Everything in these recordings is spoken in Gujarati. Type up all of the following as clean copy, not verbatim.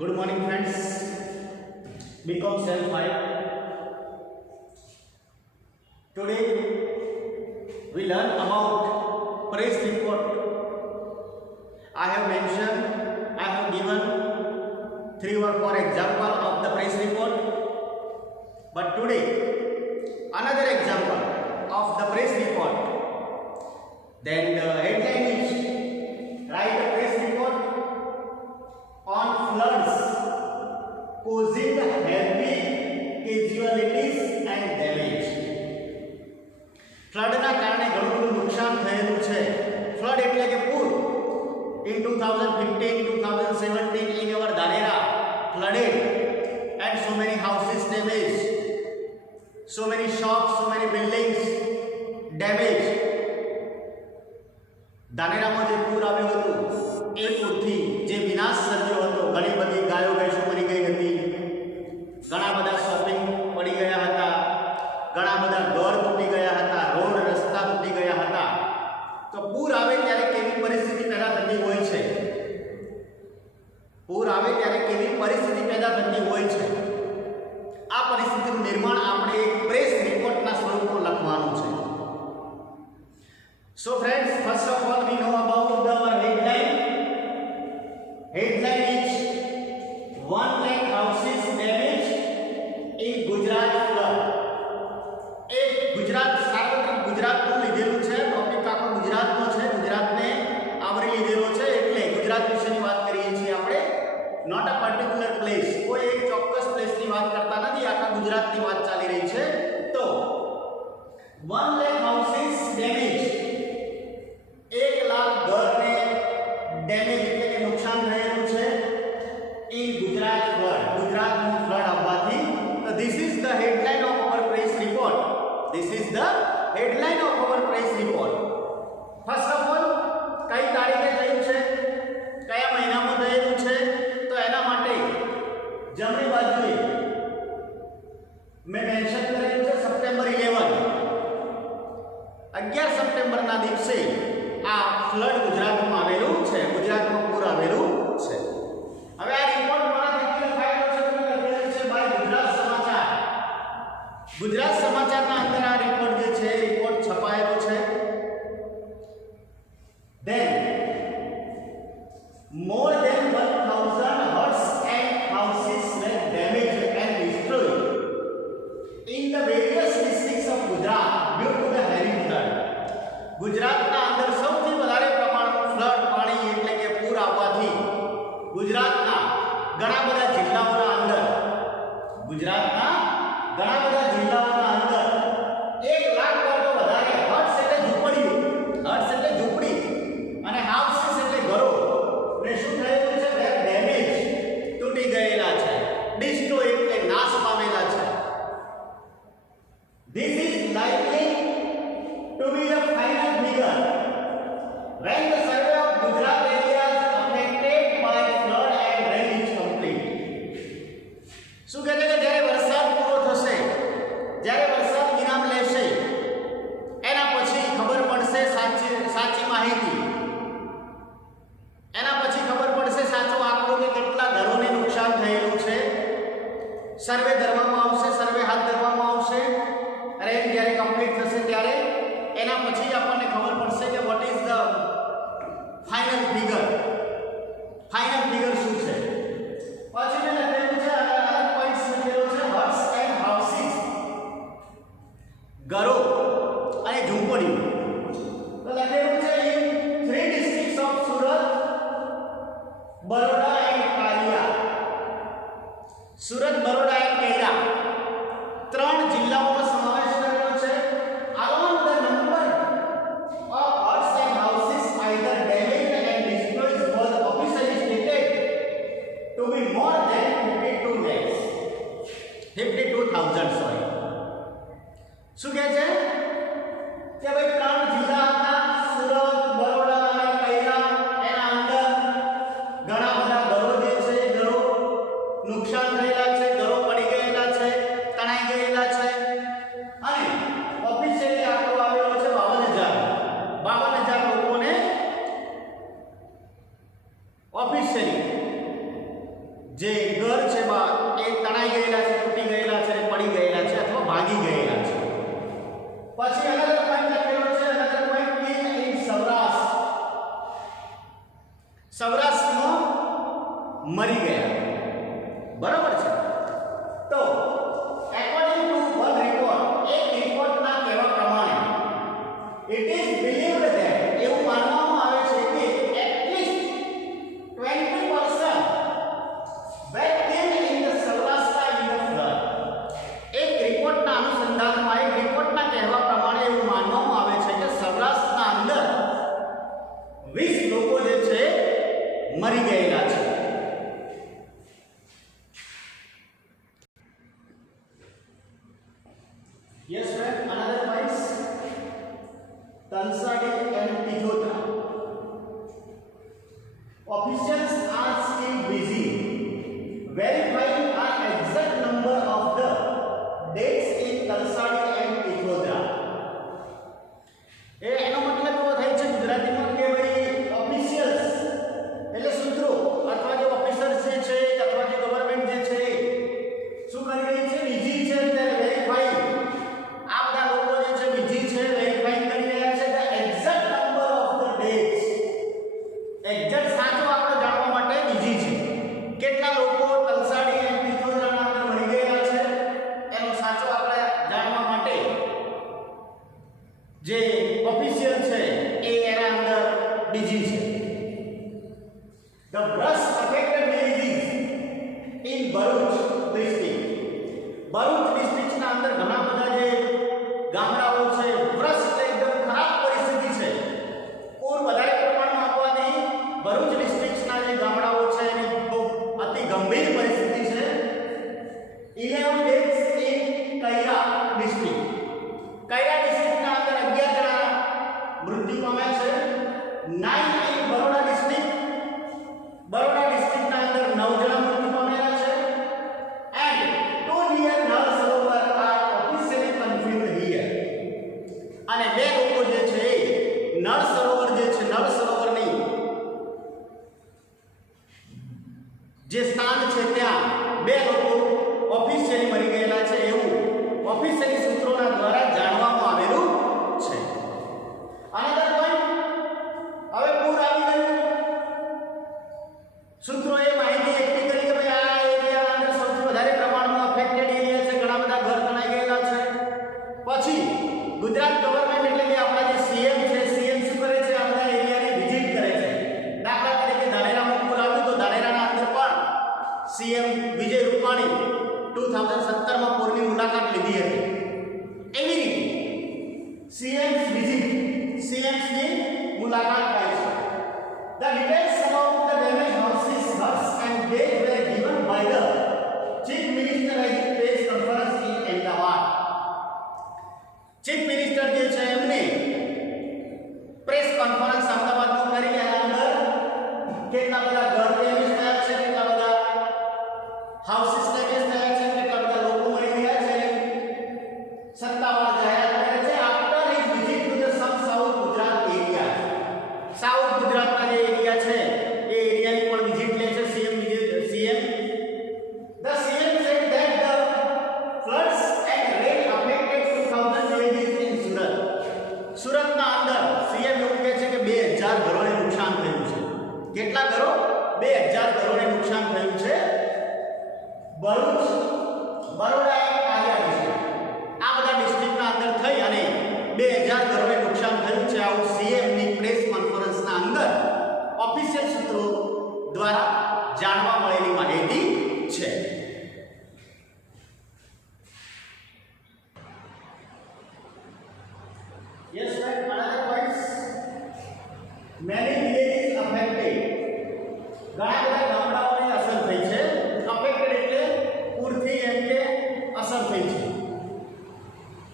Good morning, friends. BCom Cell 5. Today we learn about press report. I have given 3 or 4 example of the press report. But today another example of the press report. Then the headline is write a press report on floods causing heavy casualties and damage. ફ્લડના કારણે ઘણું બધું નુકસાન થયેલું છે. ફ્લડ એટલે કે પૂર. In 2015, 2017 in our Dhanera flooded and so many houses damaged, so many shops, so many buildings damaged. ધાનેરામાં જે પૂર આવ્યું હતું એ પૂરથી જે વિનાશ સર્જ્યો હતો, ઘણી બધી ગાયો ભેંસો મરી ગઈ હતી, ઘણા બધા શોપિંગ પડી ગયા હતા, ઘણા બધા ઘર તૂટી ગયા હતા, રોડ રસ્તા તૂટી ગયા હતા. તો પૂર આવે ત્યારે કેવી પરિસ્થિતિ પેદા થતી હોય છે? પૂર આવે ત્યારે કેવી પરિસ્થિતિ પેદા થતી હોય છે? આ પરિસ્થિતિનું નિર્માણ આપણે એક પ્રેસ રિપોર્ટના સ્વરૂપમાં લખવાનું છે. So friends, first of all we know about the headline. Headline is 1 lakh houses damaged in Gujarat flood. એ ગુજરાત સાર્વત્રિક ગુજરાતનું લીધેલું છે, ટોપિક આખો ગુજરાતનો છે, ગુજરાતને આવરી લીધેલો છે, એટલે ગુજરાત વિશેની વાત કરીએ છીએ આપણે. નોટ અ પર્ટિક્યુલર પ્લેસ, કોઈ એક ચોક્કસ પ્લેસની વાત કરતા નથી, આખા ગુજરાતની વાત ચાલી રહી છે. તો 1 lakh houses damaged, 1 લાખ ઘરને ડેમેજ એટલે કે નુકસાન થયેલું છે ઇન ગુજરાત ફ્લડ, ગુજરાતનું ફ્લડ આવવાથી. તો this is the headline of our press report. This is the headline of our press report. First of all કઈ તારીખે થયું છે, કયા મહિનામાં થયેલું છે, તો એના માટે જમણી બાજુએ મેં મેન્શન કરેલું છે સપ્ટેમ્બર 11, 11 સપ્ટેમ્બરના દિવસે આ ફ્લડ ગુજરાતમાં આવેલું છે, ગુજરાતમાં પૂર આવેલું છે. હવે આ રિપોર્ટ મારા થકી લખાયેલો છે, લખેલું છે બાય ગુજરાત સમાચાર. ગુજરાત સમાચારના અંદર આ રિપોર્ટ જે છે રિપોર્ટ છપાયેલો છે. Then more than 1000 huts and houses were damaged and destroyed in the various districts of Gujarat due to the heavy flood. ગુજરાતના અંદર સૌથી વધારે પ્રમાણમાં ફ્લડ પાણી એટલે કે પૂર આવવાથી ગુજરાતના ઘણા બધા જિલ્લાઓના અંદર 1 લાખ કરતો વધારે હટ્સ એટલે ઝૂંપડીઓ, હટ્સ એટલે ઝૂંપડી, અને હાઉસીસ એટલે ઘરો ને શું થયેલું છે? ડેમેજ, તૂટી ગયેલા છે, ડિસ્ટ્રોય એટલે નાશ પામેલા છે. This is likely to be the final figure when the survey of Gujarat areas affected by flood and rain is complete. શું કહે છે કે જ્યારે વરસાદ પૂરો થશે, જ્યારે વરસાદ વિરામ લેશે, એના પછી ખબર પડશે સાચી માહિતી, એના પછી ખબર પડશે સાચો આંકડો કે કેટલા ઘરોને નુકસાન થયેલું છે. સર્વે કરવામાં આવશે, સર્વે હાથ ધરવામાં આવશે, રેન જ્યારે કમ્પ્લીટ થશે ત્યારે એના પછી આપણને ખબર પડશે કે what is the final figure. Final figure શું છે? પછી મેં લખેલું છે અલગ પોઈન્ટ્સ લખેલો છે હટ્સ એન્ડ હાઉસીસ, ઘરો અને ઝૂંપડીઓ. તો લખેલું છે in 3 districts of Surat, Baroda and Kalia. Surat, Baroda and Kaira મરી ગયા. બરાબર છે. તો એકોર્ડિંગ ટુ વન રિપોર્ટ, એક રિપોર્ટના કહેવા પ્રમાણે ઇટ ઇઝ બિલીવ્ડ ધેટ, એવું માનવામાં આવે છે કે at least 20% were killed in the Saurashtra in the flood. એક રિપોર્ટના અનુસંધાનમાં, એક રિપોર્ટના કહેવા પ્રમાણે એવું માનવામાં આવે છે કે સૌરાષ્ટ્રના અંદર 20 લોકો જે છે મરી ગયેલા છે. Yes, friend. Another points. Tansadi and Tijota. Officials are still busy verifying an exact number of the deaths in Tansadi and Tijota. એનો મતલબ એવો થાય છે ગુજરાતીમાં કે ભાઈ ઓફિશિયલ્સ એટલે સૂત્રો અથવા જે ઓફિસર્સ જે છે અથવા જે ગવર્નમેન્ટ જે છે શું કરી રહી છે, બીજી છે ત્યારે વેરીફાઈ, આ બધા લોકો જે છે બીજી છે વેરીફાઈ કરી રહ્યા છે કે exact number of the dates, exact સાચો આપણે જાણવા માટે બીજી છે કેટલા લોકો તલસાડી અને પિથોરાના અંદર મરી ગયેલા છે એનો સાચો આપણે જાણવા માટે જે ઓફિશિયલ છે એ એના અંદર બીજી છે. The brush affected villages in Bharuch district. Bharuch district ના અંદર ઘણા બધા જે ગામડાઓ છે, brush એટલે એકદમ ખરાબ પરિસ્થિતિ છે, પૂર વધારે પ્રમાણમાં આવવાથી ભરૂચ ડિસ્ટ્રિક્ટના જે ગામડાઓ છે એની બહુ અતિ ગંભીર પરિસ્થિતિ છે. 11 deaths in Kaira district. Kaira district ના અંદર 11 જણા મૃત્યુ પામ્યા છે. 9 in Baroda district. Baroda district ના અંદર 9 જણા મૃત્યુ પામેલા છે. And 2 near Nal Sarovar are officially confirmed here. અને બે લોકો જે છે નળ સરોવર જે છે, નળ સરોવરની જે સ્થાન છે ત્યાં બે લોકો ઓફિશિયલી મરી ગયેલા છે એવું ઓફિશિયલી સૂત્રોના દ્વારા જાણવામાં આવેલું છે. અનધર પોઈન્ટ, હવે પૂર આવી ગયું, સૂત્રોએ માહિતી એકઠી કરી કે ભાઈ આ એરિયા અંદર સૌથી વધારે પ્રમાણમાં અફેક્ટેડ એરિયા છે, ઘણા બધા ઘર તણાઈ ગયેલા છે. પછી ગુજરાત ગવર્નમેન્ટ એટલે કે આપણા જે સીએમ છે, સીએમ શું કરે છે, આ બધા એરિયાની વિઝિટ કરે છે. દાખલા તરીકે ધાનેરામાં પૂર આવ્યું તો ધાનેરાના અંદર પણ સીએમ વિજય રૂપાણી 2017 માં પૂરની મુલાકાત લીધી હતી. એવી રીતે સીએમ્સ વિઝિટ, સીએમ્સ ની મુલાકાત થાય છે. The details about the damaged houses, huts and deaths were given by the Chief Minister at the press conference in Ahmedabad. Chief minister જે છે એમને પ્રેસ કોન્ફરન્સ અમદાવાદમાં કરી એના અંદર કેટલા બધા ઘર ડેમેજ થયા છે, કેટલા બધા હાઉસીસ ડેમેજ થયા છે, કેટલા બધા લોકો મરી ગયા છે સત્તાવાર જાહેરાત કરે છે. After his visit to the some south Gujarat area, south ગુજરાતના જે એરિયા છે એ એરિયાની પણ વિઝિટ લે છે CM. The CM said that the floods and rain affected 2000 villages in Surat. સુરતના અંદર સીએમ એવું કહે છે કે 2000 ઘરોને નુકસાન થયું છે. કેટલા ઘરો? 2000 ઘરોને નુકસાન થયું છે. ભરૂચ, બરોડા એક કાલિયા ડિસ્ટ્રિક્ટ, આ બધા ડિસ્ટ્રિક્ટના અંદર થઈ અને 2000 ઘરોને નુકસાન થયું છે. આવું સીએમની પ્રેસ કોન્ફરન્સના અંદર ઓફિશિયલ સૂત્રો દ્વારા જાણવા મળેલી માહિતી છે. Yes, right. Another points. Many villages affected. ઘણા બધા ગામડાઓને અસર થઈ છે. અફેક્ટેડ એટલે પૂરથી એમ કે અસર થઈ છે.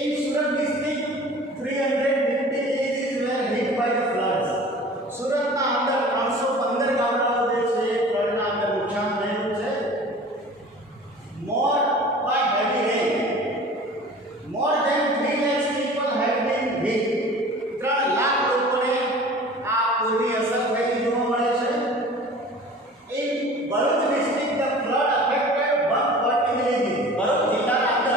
In Surat district, 350 villages were hit by the floods. સુરતના અંદર 315 ગામડાઓ જે છે ફ્લડના અંદર નુકસાન થયું છે. More by heavy rain. More than 3 lakhs people have been hit. 3 lakh લોકોને આ પૂરની અસર થયેલી જોવા મળે છે. In Bharuch district, the flood affected 140 villages. Bharuch જિલ્લાના અંદર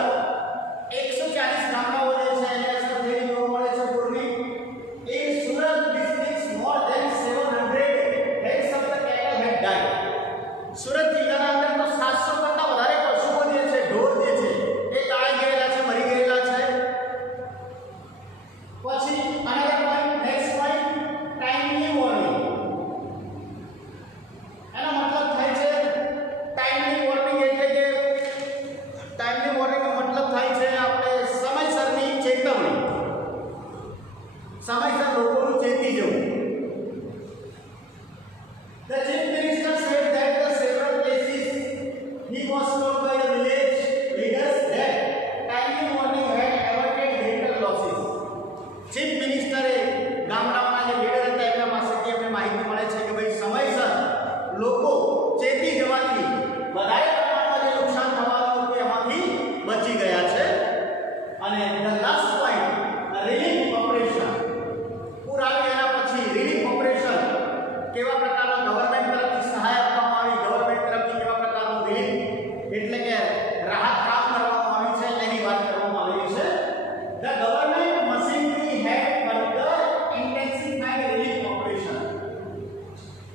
140 ગામડાઓ જે છે એને અસર થયેલી જોવા મળે છે પૂરની. In Surat district, more than 700 heads of the cattle had died.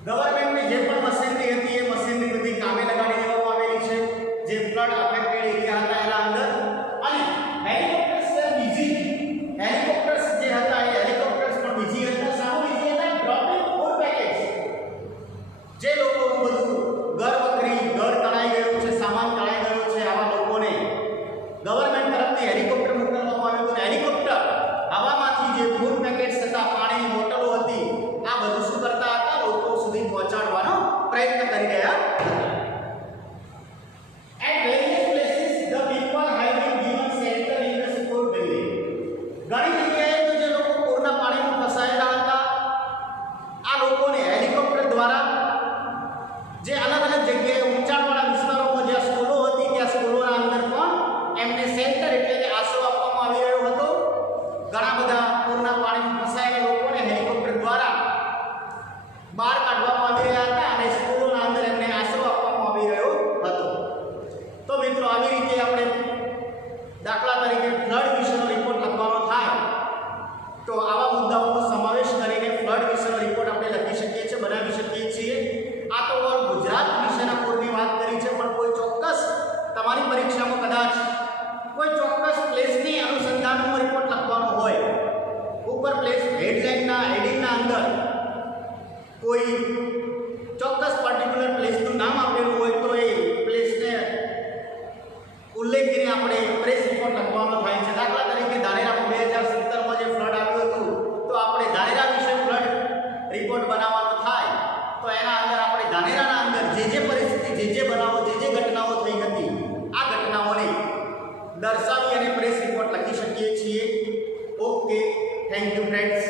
ગવર્મેન્ટની જે પણ મશીનરી હતી એ મશીનરી બધી કામે લગાડી દેવામાં આવેલી છે જે ફ્લડ અફેક્ટેડ એરિયા હતા એના અંદર. અને હેલિકોપ્ટર્સ બીજી હેલિકોપ્ટર્સ જે હતા એ હેલિકોપ્ટર્સ પણ બીજી હતા. સામુ બીજી હતા ડ્રોપિંગ ફૂડ પેકેજ. જે લોકોનું બધું ઘર વખરી ઘર તણાઈ ગયું છે, સામાન તણાઈ ગયો છે, આવા લોકોને ગવર્મેન્ટ તરફથી હેલિકોપ્ટર મોકલવામાં આવ્યું હતું. હેલિકોપ્ટર હવામાંથી જે ફૂડ પેકેટ્સ હતા, પાણીની બોટલો હતી, આ બધું શું કરતા હતા? લોકો સુધી પહોંચાડવાનો પ્રયત્ન કરી રહ્યા હતા. At various places the people have been given shelter in the support building. ઘણી જગ્યાએ તો જે લોકો પૂરના પાણીમાં ફસાયેલા હતા આ લોકોને હેલિકોપ્ટર દ્વારા જે અલગ અલગ જગ્યાએ ઊંચાણવાળા વિસ્તારોમાં જ્યાં સ્કૂલો હતી ત્યાં સ્કૂલોના અંદર પણ એમને શેલ્ટર એટલે કે આશરો આપવામાં આવી રહ્યો હતો. ઘણા બધા પૂરના પાણીમાં ફસાયેલા લોકોને હેલિકોપ્ટર દ્વારા બહાર કાઢવામાં આવી રહ્યા હતા અને સ્કૂલોના અંદર એમને આશરો આપવામાં આવી રહ્યો હતો. તો મિત્રો આવી રીતે આપણે દાખલા તરીકે ફ્લડ વિશેનો રિપોર્ટ લખવાનો થાય તો આવા મુદ્દાઓનો સમાવેશ કરીને ફ્લડ વિશેનો રિપોર્ટ આપણે લખી શકીએ છીએ, બનાવી શકીએ છીએ. આ તો ગુજરાત વિશેના પૂરની વાત કરી છે, પણ કોઈ ચોક્કસ તમારી પરીક્ષામાં કદાચ કોઈ ચોક્કસ પ્લેસની અનુસંધાનમાં રિપોર્ટ લખવાનો હોય, ઉપર પ્લેસ હેડિંગના અંદર કોઈ ચોક્કસ પર્ટિક્યુલર પ્લેસનું નામ આપેલું હોય તો એ પ્લેસને ઉલ્લેખીને આપણે પ્રેસ રિપોર્ટ લખવાનો થાય છે. દાખલા તરીકે ધાનેરામાં 2017માં જે ફ્લડ આવ્યું હતું તો આપણે ધાનેરા વિશે ફ્લડ રિપોર્ટ બનાવવાનો થાય તો એના અંદર આપણે ધાનેરાના અંદર જે પરિસ્થિતિ, જે બનાવો, જે ઘટનાઓ થઈ હતી આ ઘટનાઓને દર્શાવી અને પ્રેસ રિપોર્ટ લખી શકીએ છીએ. Okay, thank you friends.